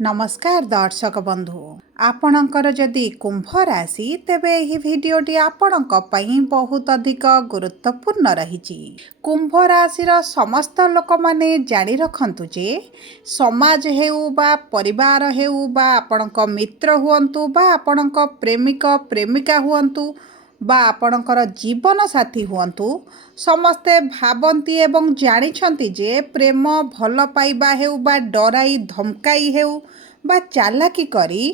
नमस्कार दर्शक बंधु आपणकर जदि कुंभ राशि तेबे एही भिडियोटी आपणक पई बहुत अधिक गुरुत्वपूर्ण रही। कुंभ राशिर समस्त लोक माने जानी रखंतु जे समाज हेउ बा परिवार हेउ बा आपणक मित्र हुअंतु बा आपणक प्रेमिक प्रेमिका हुअंतु बा आपणकर जीवन साथी हुअंतु समस्ते भावंती एवं जानिछंती जे प्रेम भल पाइबा हेउ बा डराई धमकाई हेउ बा चालाकी करी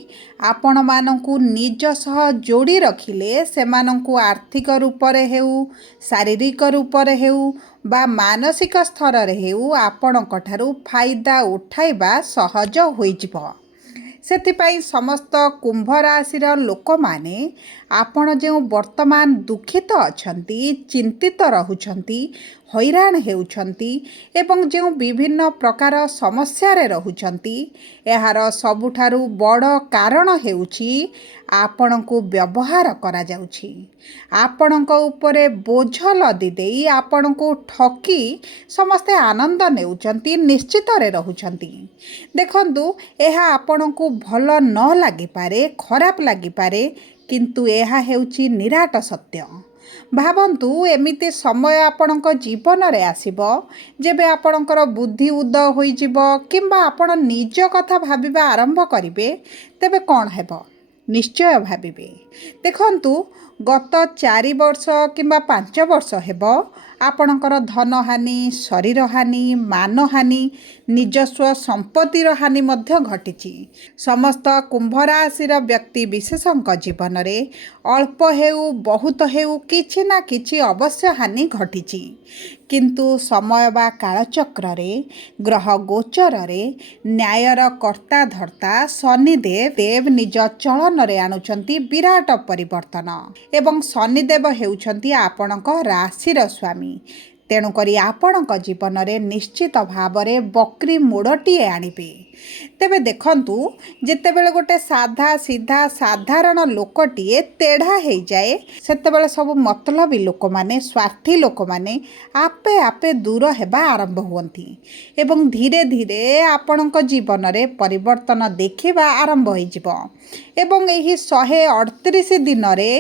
आपण मानंकु निज सह जोड़ी रखिले सेमानंकु आर्थिक रूप रे हेउ शारीरिक रूप रे हेउ बा मानसिक स्तर रे हेउ आपणक ठारू फायदा उठाइबा सहज होइजिबो। सेथिपाई समस्त कुंभ राशिर लोक माने आपण जो वर्तमान दुखित अछंती चिंतित रहुछंती हैरान हेउछंती एवं जो विभिन्न प्रकार समस्या रे रहुछंती एहार सबुठारु बड़ कारण हेउछि आपणको व्यवहार करा जाउछि। आपणको उपरे बोझ लदी देई आपणको ठकी समस्ते आनंद नेउछंती निश्चित रे रहुछंती। देखंतु एहा आपणको भल न लागि पारे खराब लागि पारे किंतु एहा हेउछि निराट सत्य। भावन्तु एमिति समय आपणक जीवन रे आसीबो जेबे आपणकर बुद्धि उद होइजिबो किंबा आपण निज कथा भाबिबा आरंभ करिवे तेबे कोन हेबो निश्चय भाबिबे। देखंतु गत 4 वर्ष किंबा 5 वर्ष हेबो आपणकर धन हानि शरीर हानि मान हानि निजस्व संपत्तिर हानि मध्य घटिछि। समस्त कुंभ राशिर व्यक्ति विशेषक जीवन रे अल्प हेउ बहुत हेउ किछि ना किछि अवश्य हानि घटिछि किंतु समय बा कालचक्र रे ग्रह गोचर रे न्यायर कर्ता धर्ता शनिदेव निज चलन रे आणुचंती विराट परिवर्तन एवं शनिदेव हेउछंती आपणक राशिर स्वामी। तेणुकरी आपणक जीवन रे निश्चित भावरे बक्री मोड़टीए आनिबे। तेबे देखंतु जेतेबेले गोटे साधा सीधा साधारण लोकटीए तेढ़ा हो जाए सेतेबेले सब मतलबी लोक माने स्वार्थी लोक माने आपे आपे दूर हेबा आरंभ हुअंती एवं धीरे धीरे आपणक जीवन रे परिवर्तन देखिबा आरंभ होइजिबो एवं एही 138 दिन रे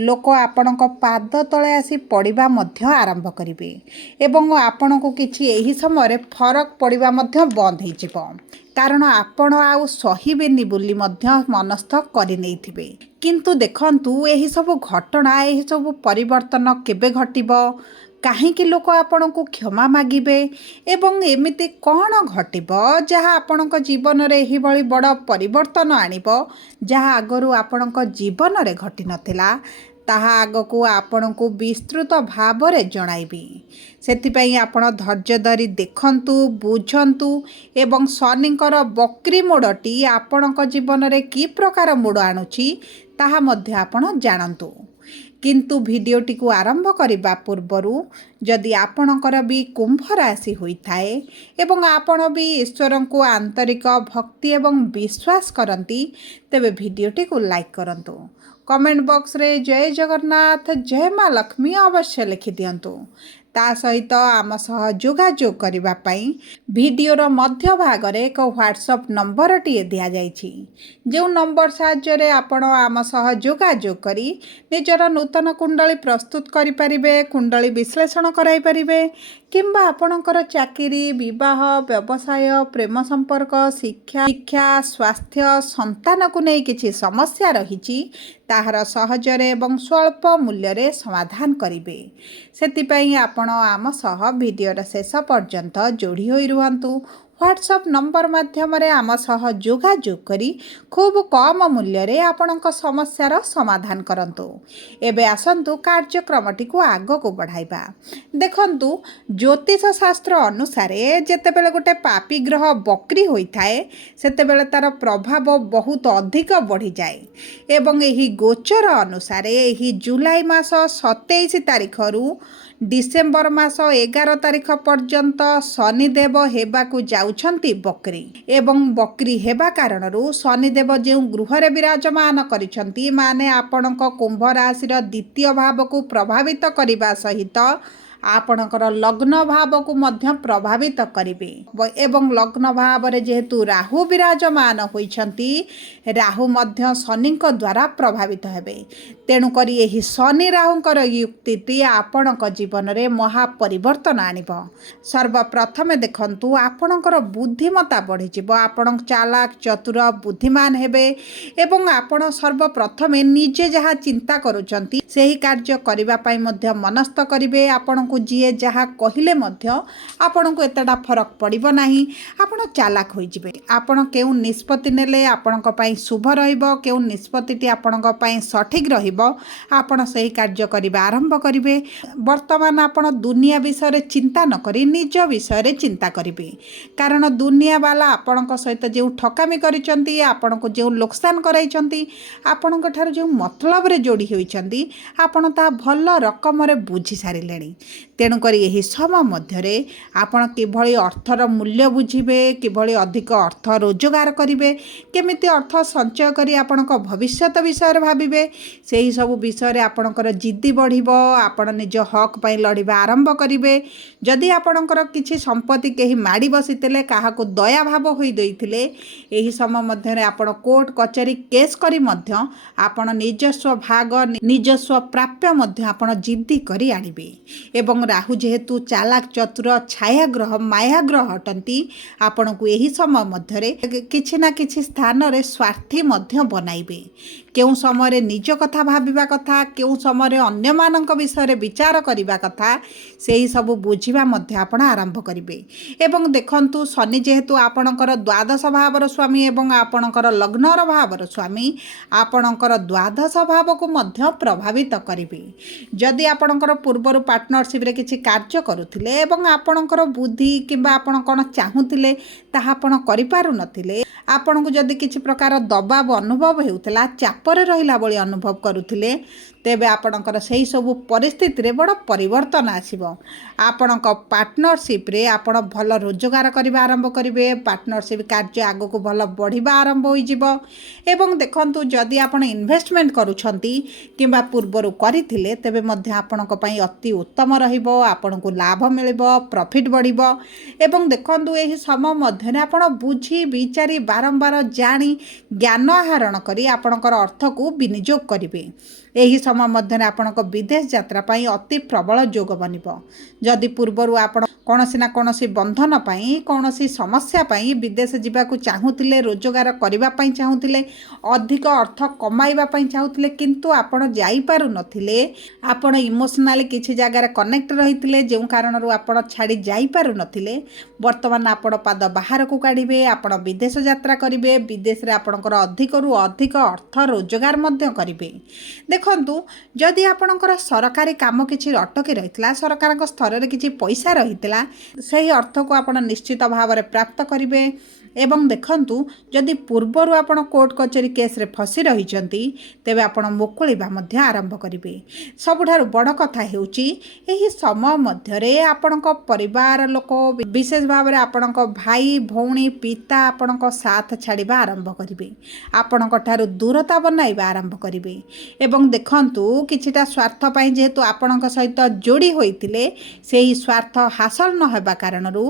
लोक आपणक पाद तळे आसी पड़िबा मध्य आरंभ करिवे एवं आपणको किछि एही समय फरक पड़िबा मध्य बंद होइजिबो कारण आपण आउ सहिबेनी बोली मध्य मनस्थ करि नैथिबे। किंतु देखंतु एही सब घटना एही सब परिवर्तन केबे घटिबो काहेकि लोक आपणको क्षमा मागिबे एवं एमिति कौन घटिबो जहाँ आपणको जीवन रे एही भली बड़ परिवर्तन आनिबो जहाँ आगरु आपणको जीवन रे घटि नथिला ताहा आगको आपणको विस्तृत भाव रे जणाइबी। सेथिपई आपण धैर्य धरी देखंतु बुझंतु एवं शनिकर बक्री मोड़टी आपणको जीवन रे की प्रकार मोड़ आणुछि ताहा मध्य आपण जानंतु। किंतु भिडियोटी को आरंभ करबा पूर्वरु जदि आपणकर भी कुंभ राशि होइथाए एवं आपण भी ईश्वर को आंतरिक भक्ति एवं विश्वास करंती तेबे भिडियोटी को लाइक करंतु कमेंट बॉक्स रे जय जगन्नाथ जय माँ लक्ष्मी अवश्य लिखि दियंतु। ता सहित आम सह जोगाजोग करिबा पई भिडियोर मध्य भाग रे एक व्हाट्सएप नंबर टिए दिया जाइछि जो नंबर साहाय्य रे आपण आम सह जोगाजोग करी निजर नूतन कुंडली प्रस्तुत करि परिबे कुंडली विश्लेषण कराई परिबे किंबा आपणकर चाकरी विवाह व्यवसाय प्रेम संपर्क शिक्षा स्वास्थ्य संतान को नहीं किछि समस्या रहिछि ताहार सहजरे एवं स्वल्प मूल्य रे समाधान करिवे। सेतिपई आपण आम सह भिडियोर शेष पर्यंत जोड़ी होई रुहंतु। व्हाट्सएप नंबर माध्यम रे आम सह जोगाजोग करी खूब कम मूल्य रे आपणक समस्यार समाधान करंतु। एबे आसंतु कार्यक्रमटी को आग को बढ़ाइबा। देखंतु ज्योतिष शास्त्र अनुसार जेतेबेले गोटे पापी ग्रह बक्री होइथाए सेतेबेले तार प्रभाव बहुत अधिक बढ़ी जाए एवं एही गोचर अनुसार एही जुलाई मास 27 तारिख रु डिसेम्बर मास 11 तारिख पर्यंत शनिदेव हेबाकु जाउछंती बक्री एवं बक्री हेबा कारणरू शनिदेव जो गृह रे विराजमान करिछंती माने आपणक कुंभ राशिर द्वितीय भाव को प्रभावित करिबा सहित ଆପଣଙ୍କର ଲଗ୍ନ ଭାବକୁ ମଧ୍ୟ ପ୍ରଭାବିତ କରିବେ ଏବଂ ଲଗ୍ନ ଭାବରେ ଯେହେତୁ ରାହୁ ବିରାଜମାନ ହୋଇଛନ୍ତି, ରାହୁ ମଧ୍ୟ ଶନିଙ୍କ ଦ୍ୱାରା ପ୍ରଭାବିତ ହେବେ। ତେଣୁକରି ଏହି ଶନି ରାହୁଙ୍କର ଯୁକ୍ତିଟି ଆପଣଙ୍କ ଜୀବନରେ ମହା ପରିବର୍ତ୍ତନ ଆଣିବ। ସର୍ବପ୍ରଥମେ ଦେଖନ୍ତୁ, ଆପଣଙ୍କର ବୁଦ୍ଧିମତ୍ତା ବଢ଼ିଯିବ, ଆପଣ ଚାଲାକ ଚତୁର ବୁଦ୍ଧିମାନ ହେବେ ଏବଂ ଆପଣ ସର୍ବପ୍ରଥମେ ନିଜେ ଯାହା ଚିନ୍ତା କରୁଛନ୍ତି ସେହି କାର୍ଯ୍ୟ କରିବା ପାଇଁ ମଧ୍ୟ ମନସ୍ଥ କରିବେ। ଆପଣଙ୍କୁ ଯିଏ ଯାହା କହିଲେ ମଧ୍ୟ ଆପଣଙ୍କୁ ଏତେଟା ଫରକ ପଡ଼ିବ ନାହିଁ। ଆପଣ ଚାଲାକ ହୋଇଯିବେ। ଆପଣ କେଉଁ ନିଷ୍ପତ୍ତି ନେଲେ ଆପଣଙ୍କ ପାଇଁ ଶୁଭ ରହିବ, କେଉଁ ନିଷ୍ପତ୍ତିଟି ଆପଣଙ୍କ ପାଇଁ ସଠିକ୍ ରହିବ, ଆପଣ ସେହି କାର୍ଯ୍ୟ କରିବା ଆରମ୍ଭ କରିବେ। ବର୍ତ୍ତମାନ ଆପଣ ଦୁନିଆ ବିଷୟରେ ଚିନ୍ତା ନ କରି ନିଜ ବିଷୟରେ ଚିନ୍ତା କରିବେ। କାରଣ ଦୁନିଆ ବାଲା ଆପଣଙ୍କ ସହିତ ଯେଉଁ ଠକାମି କରିଛନ୍ତି, ଆପଣଙ୍କୁ ଯେଉଁ ଲୋକସାନ କରାଇଛନ୍ତି, ଆପଣଙ୍କ ଠାରୁ ଯେଉଁ ମତଲବରେ ଯୋଡ଼ି ହୋଇଛନ୍ତି, ଆପଣ ତାହା ଭଲ ରକମରେ ବୁଝି ସାରିଲେଣି। ତେଣୁକରି ଏହି ସମୟ ମଧ୍ୟରେ ଆପଣ କିଭଳି ଅର୍ଥର ମୂଲ୍ୟ ବୁଝିବେ, କିଭଳି ଅଧିକ ଅର୍ଥ ରୋଜଗାର କରିବେ, କେମିତି ଅର୍ଥ ସଞ୍ଚୟ କରି ଆପଣଙ୍କ ଭବିଷ୍ୟତ ବିଷୟରେ ଭାବିବେ, ସେହି ସବୁ ବିଷୟରେ ଆପଣଙ୍କର ଜିଦ୍ଦି ବଢ଼ିବ। ଆପଣ ନିଜ ହକ୍ ପାଇଁ ଲଢ଼ିବା ଆରମ୍ଭ କରିବେ। ଯଦି ଆପଣଙ୍କର କିଛି ସମ୍ପତ୍ତି କେହି ମାଡ଼ି ବସିଥିଲେ, କାହାକୁ ଦୟାଭାବ ହୋଇ ଦେଇଥିଲେ, ଏହି ସମୟ ମଧ୍ୟରେ ଆପଣ କୋର୍ଟ କଚେରୀ କେସ୍ କରି ମଧ୍ୟ ଆପଣ ନିଜସ୍ୱ ଭାଗ, ନିଜସ୍ୱ ପ୍ରାପ୍ୟ ମଧ୍ୟ ଆପଣ ଜିଦ୍ଦି କରି ଆଣିବେ। ଏବଂ ରାହୁ ଯେହେତୁ ଚାଲାକ ଚତୁର ଛାୟାଗ୍ରହ ମାୟାଗ୍ରହ ଅଟନ୍ତି, ଆପଣଙ୍କୁ ଏହି ସମୟ ମଧ୍ୟରେ କିଛି ନା କିଛି ସ୍ଥାନରେ ସ୍ୱାର୍ଥୀ ମଧ୍ୟ ବନାଇବେ। କେଉଁ ସମୟରେ ନିଜ କଥା ଭାବିବା କଥା, କେଉଁ ସମୟରେ ଅନ୍ୟମାନଙ୍କ ବିଷୟରେ ବିଚାର କରିବା କଥା, ସେହି ସବୁ ବୁଝିବା ମଧ୍ୟ ଆପଣ ଆରମ୍ଭ କରିବେ। ଏବଂ ଦେଖନ୍ତୁ, ଶନି ଯେହେତୁ ଆପଣଙ୍କର ଦ୍ୱାଦଶ ଭାବର ସ୍ୱାମୀ ଏବଂ ଆପଣଙ୍କର ଲଗ୍ନର ଭାବର ସ୍ୱାମୀ, ଆପଣଙ୍କର ଦ୍ୱାଦଶ ଭାବକୁ ମଧ୍ୟ ପ୍ରଭାବିତ କରିବେ। ଯଦି ଆପଣଙ୍କର ପୂର୍ବରୁ ପାର୍ଟନରସିପ୍ରେ କିଛି କାର୍ଯ୍ୟ କରୁଥିଲେ ଏବଂ ଆପଣଙ୍କର ବୁଦ୍ଧି କିମ୍ବା ଆପଣ କ'ଣ ଚାହୁଁଥିଲେ ତାହା ଆପଣ କରିପାରୁନଥିଲେ, ଆପଣଙ୍କୁ ଯଦି କିଛି ପ୍ରକାର ଦବାବ ଅନୁଭବ ହେଉଥିଲା, ଚାପରେ ରହିଲା ଭଳି ଅନୁଭବ କରୁଥିଲେ, ତେବେ ଆପଣଙ୍କର ସେହି ସବୁ ପରିସ୍ଥିତିରେ ବଡ଼ ପରିବର୍ତ୍ତନ ଆସିବ। ଆପଣଙ୍କ ପାର୍ଟନରସିପ୍ରେ ଆପଣ ଭଲ ରୋଜଗାର କରିବା ଆରମ୍ଭ କରିବେ। ପାର୍ଟନରସିପ୍ କାର୍ଯ୍ୟ ଆଗକୁ ଭଲ ବଢ଼ିବା ଆରମ୍ଭ ହୋଇଯିବ। ଏବଂ ଦେଖନ୍ତୁ, ଯଦି ଆପଣ ଇନଭେଷ୍ଟମେଣ୍ଟ କରୁଛନ୍ତି କିମ୍ବା ପୂର୍ବରୁ କରିଥିଲେ, ତେବେ ମଧ୍ୟ ଆପଣଙ୍କ ପାଇଁ ଅତି ଉତ୍ତମ ରହିବ। ଆପଣଙ୍କୁ ଲାଭ ମିଳିବ, ପ୍ରଫିଟ୍ ବଢ଼ିବ। ଏବଂ ଦେଖନ୍ତୁ, ଏହି ସମୟ ମଧ୍ୟରେ ଆପଣ ବୁଝି ବିଚାରି ବାରମ୍ବାର ଜାଣି ଜ୍ଞାନ ଆହରଣ କରି ଆପଣଙ୍କର ଅର୍ଥକୁ ବିନିଯୋଗ କରିବେ। ଏହି ସମୟ ମଧ୍ୟରେ ଆପଣଙ୍କ ବିଦେଶ ଯାତ୍ରା ପାଇଁ ଅତି ପ୍ରବଳ ଯୋଗ ବନିବ। ଯଦି ପୂର୍ବରୁ ଆପଣ କୌଣସି ନା କୌଣସି ବନ୍ଧନ ପାଇଁ, କୌଣସି ସମସ୍ୟା ପାଇଁ ବିଦେଶ ଯିବାକୁ ଚାହୁଁଥିଲେ, ରୋଜଗାର କରିବା ପାଇଁ ଚାହୁଁଥିଲେ, ଅଧିକ ଅର୍ଥ କମାଇବା ପାଇଁ ଚାହୁଁଥିଲେ, କିନ୍ତୁ ଆପଣ ଯାଇପାରୁନଥିଲେ, ଆପଣ ଇମୋସନାଲି କିଛି ଜାଗାରେ କନେକ୍ଟ ରହିଥିଲେ, ଯେଉଁ କାରଣରୁ ଆପଣ ଛାଡ଼ି ଯାଇପାରୁନଥିଲେ, ବର୍ତ୍ତମାନ ଆପଣ ପାଦ ବାହାରକୁ କାଢ଼ିବେ, ଆପଣ ବିଦେଶ ଯାତ୍ରା କରିବେ। ବିଦେଶରେ ଆପଣଙ୍କର ଅଧିକରୁ ଅଧିକ ଅର୍ଥ ରୋଜଗାର ମଧ୍ୟ କରିବେ। ଦେଖନ୍ତୁ, ଯଦି ଆପଣଙ୍କର ସରକାରୀ କାମ କିଛି ଅଟକି ରହିଥିଲା, ସରକାରଙ୍କ ସ୍ତରରେ କିଛି ପଇସା ରହିଥିଲା, ସେହି ଅର୍ଥକୁ ଆପଣ ନିଶ୍ଚିତ ଭାବରେ ପ୍ରାପ୍ତ କରିବେ। ଏବଂ ଦେଖନ୍ତୁ, ଯଦି ପୂର୍ବରୁ ଆପଣ କୋର୍ଟ କଚେରୀ କେସ୍ରେ ଫସି ରହିଛନ୍ତି, ତେବେ ଆପଣ ମୁକୁଳିବା ମଧ୍ୟ ଆରମ୍ଭ କରିବେ। ସବୁଠାରୁ ବଡ଼ କଥା ହେଉଛି, ଏହି ସମୟ ମଧ୍ୟରେ ଆପଣଙ୍କ ପରିବାର ଲୋକ, ବିଶେଷ ଭାବରେ ଆପଣଙ୍କ ଭାଇ ଭଉଣୀ ପିତା ଆପଣଙ୍କ ସାଥ ଛାଡ଼ିବା ଆରମ୍ଭ କରିବେ। ଆପଣଙ୍କ ଠାରୁ ଦୂରତା ବନାଇବା ଆରମ୍ଭ କରିବେ। ଏବଂ ଦେଖନ୍ତୁ, କିଛିଟା ସ୍ୱାର୍ଥ ପାଇଁ ଯେହେତୁ ଆପଣଙ୍କ ସହିତ ଯୋଡ଼ି ହୋଇଥିଲେ, ସେହି ସ୍ୱାର୍ଥ ହାସଲ ନ ହେବା କାରଣରୁ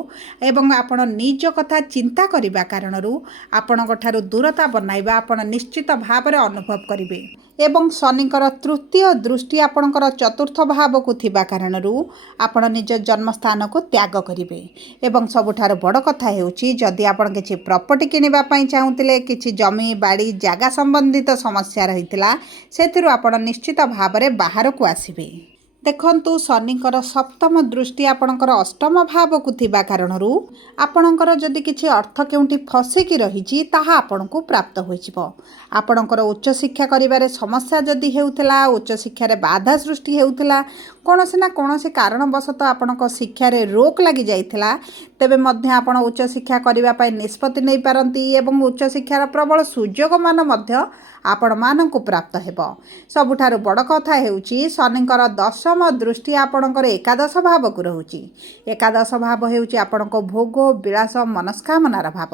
ଏବଂ ଆପଣ ନିଜ କଥା ଚିନ୍ତା କରିବା କାରଣରୁ ଆପଣଙ୍କ ଠାରୁ ଦୂରତା ବନାଇବା ଆପଣ ନିଶ୍ଚିତ ଭାବରେ ଅନୁଭବ କରିବେ। ଏବଂ ଶନିଙ୍କର ତୃତୀୟ ଦୃଷ୍ଟି ଆପଣଙ୍କର ଚତୁର୍ଥ ଭାବକୁ ଥିବା କାରଣରୁ ଆପଣ ନିଜ ଜନ୍ମସ୍ଥାନକୁ ତ୍ୟାଗ କରିବେ। ଏବଂ ସବୁଠାରୁ ବଡ଼ କଥା ହେଉଛି, ଯଦି ଆପଣ କିଛି ପ୍ରପର୍ଟି କିଣିବା ପାଇଁ ଚାହୁଁଥିଲେ, କିଛି ଜମି ବାଡ଼ି ଜାଗା ସମ୍ବନ୍ଧିତ ସମସ୍ୟା ରହିଥିଲା, ସେଥିରୁ ଆପଣ ନିଶ୍ଚିତ ଭାବରେ ବାହାରକୁ ଆସିବେ। ଦେଖନ୍ତୁ, ଶନିଙ୍କର ସପ୍ତମ ଦୃଷ୍ଟି ଆପଣଙ୍କର ଅଷ୍ଟମ ଭାବକୁ ଥିବା କାରଣରୁ ଆପଣଙ୍କର ଯଦି କିଛି ଅର୍ଥ କେଉଁଠି ଫସିକି ରହିଛି, ତାହା ଆପଣଙ୍କୁ ପ୍ରାପ୍ତ ହୋଇଯିବ। ଆପଣଙ୍କର ଉଚ୍ଚଶିକ୍ଷା କରିବାରେ ସମସ୍ୟା ଯଦି ହେଉଥିଲା, ଉଚ୍ଚଶିକ୍ଷାରେ ବାଧା ସୃଷ୍ଟି ହେଉଥିଲା, କୌଣସି ନା କୌଣସି କାରଣବଶତଃ ଆପଣଙ୍କ ଶିକ୍ଷାରେ ରୋକ ଲାଗିଯାଇଥିଲା, ତେବେ ମଧ୍ୟ ଆପଣ ଉଚ୍ଚଶିକ୍ଷା କରିବା ପାଇଁ ନିଷ୍ପତ୍ତି ନେଇପାରନ୍ତି ଏବଂ ଉଚ୍ଚଶିକ୍ଷାର ପ୍ରବଳ ସୁଯୋଗମାନ ମଧ୍ୟ ଆପଣମାନଙ୍କୁ ପ୍ରାପ୍ତ ହେବ। ସବୁଠାରୁ ବଡ଼ କଥା ହେଉଛି, ଶନିଙ୍କର ଦଶମ ଦୃଷ୍ଟି ଆପଣଙ୍କର ଏକାଦଶ ଭାବକୁ ରହୁଛି। ଏକାଦଶ ଭାବ ହେଉଛି ଆପଣଙ୍କ ଭୋଗ ବିଳାସ ମନସ୍କାମନାର ଭାବ,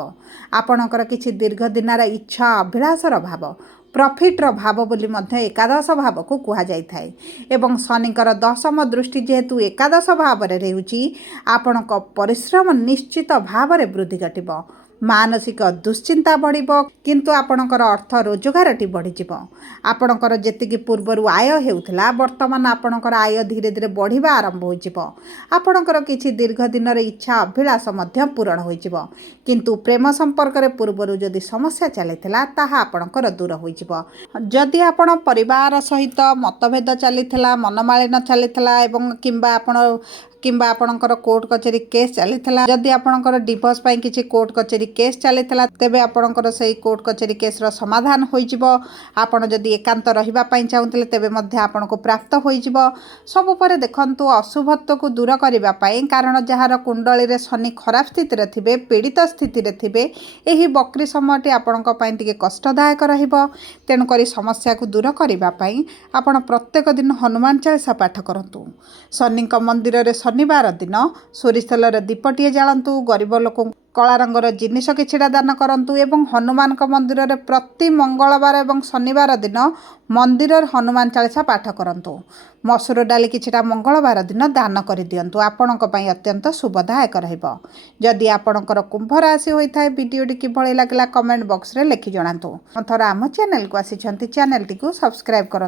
ଆପଣଙ୍କର କିଛି ଦୀର୍ଘ ଦିନର ଇଚ୍ଛା ଅଭିଳାଷର ଭାବ। प्रॉफिटर भाव बोली मध्य एकादश भाव को कुहा जाय थाए एवं शनिकर दशम दृष्टि जेहेतु एकादश भाव रे रहउची आपणक परिश्रम निश्चित भाव रे वृद्धि घटिबो मानसिक दुश्चिंता बढ़िबो किंतु आपणकर अर्थ रोजगारटी बढ़िजिबो आपणकर जेतिकी पूर्वरु आय हेउथला वर्तमान आपणकर आय धीरे धीरे बढ़िबा आरंभ होइजिबो आपणकर किछि दीर्घ दिन रे इच्छा अभिलाष मध्य पूर्ण होइजिबो किंतु प्रेम संपर्क रे पूर्वरु जदि समस्या चलिथिला ताहा आपणकर दूर होइजिबो जदि आपण परिवार सहित मतभेद चलिथिला मनमालिन चलिथिला एवं किंबा आपणकर कोर्ट कचेरी केस चलिथिला जदि आपणकर डिवोर्स पई किछि कोर्ट कचेरी केस चलिथिला तेबे आपणकर सही कोर्ट कचेरी केस रो समाधान होइजिबो आपण जदि एकांत रहिबा पई चाहुथिले तेबे मध्य आपणको प्राप्त होइजिबो सब परे देखंतु अशुभत्व को दूर करिबा पई कारण जहार कुंडली रे शनि खराब स्थिति रे थिबे पीड़ित स्थिति रे थिबे एही बकरी समयटी आपणको पई टिके कष्टदायक रहिबो तेनु करी समस्या को दूर करिबा पई आपण प्रत्येक दिन हनुमान चालीसा पाठ करंतु शनिक मंदिर रे शनिवार दिन सोरिष तेलर दीपटिए जालंतु गरीब लोक कला रंगर जिनिस किछिटा दान करंतु एवं हनुमान मंदिर रे प्रति मंगलवार एवं शनिवार दिन मंदिर हनुमान चालीसा पाठ करंतु मसूर डाली किछिटा मंगलवार दिन दान कर दियंतु आपणक पई अत्यंत शुभदायक रहइबो जदि आपणकर कुंभ राशि होइथाय वीडियोटी किभଳି लागला कमेंट बॉक्स रे लिखि जणांतु थरा हम चैनल को आसी छंती चैनल टी को सब्सक्राइब करंतु।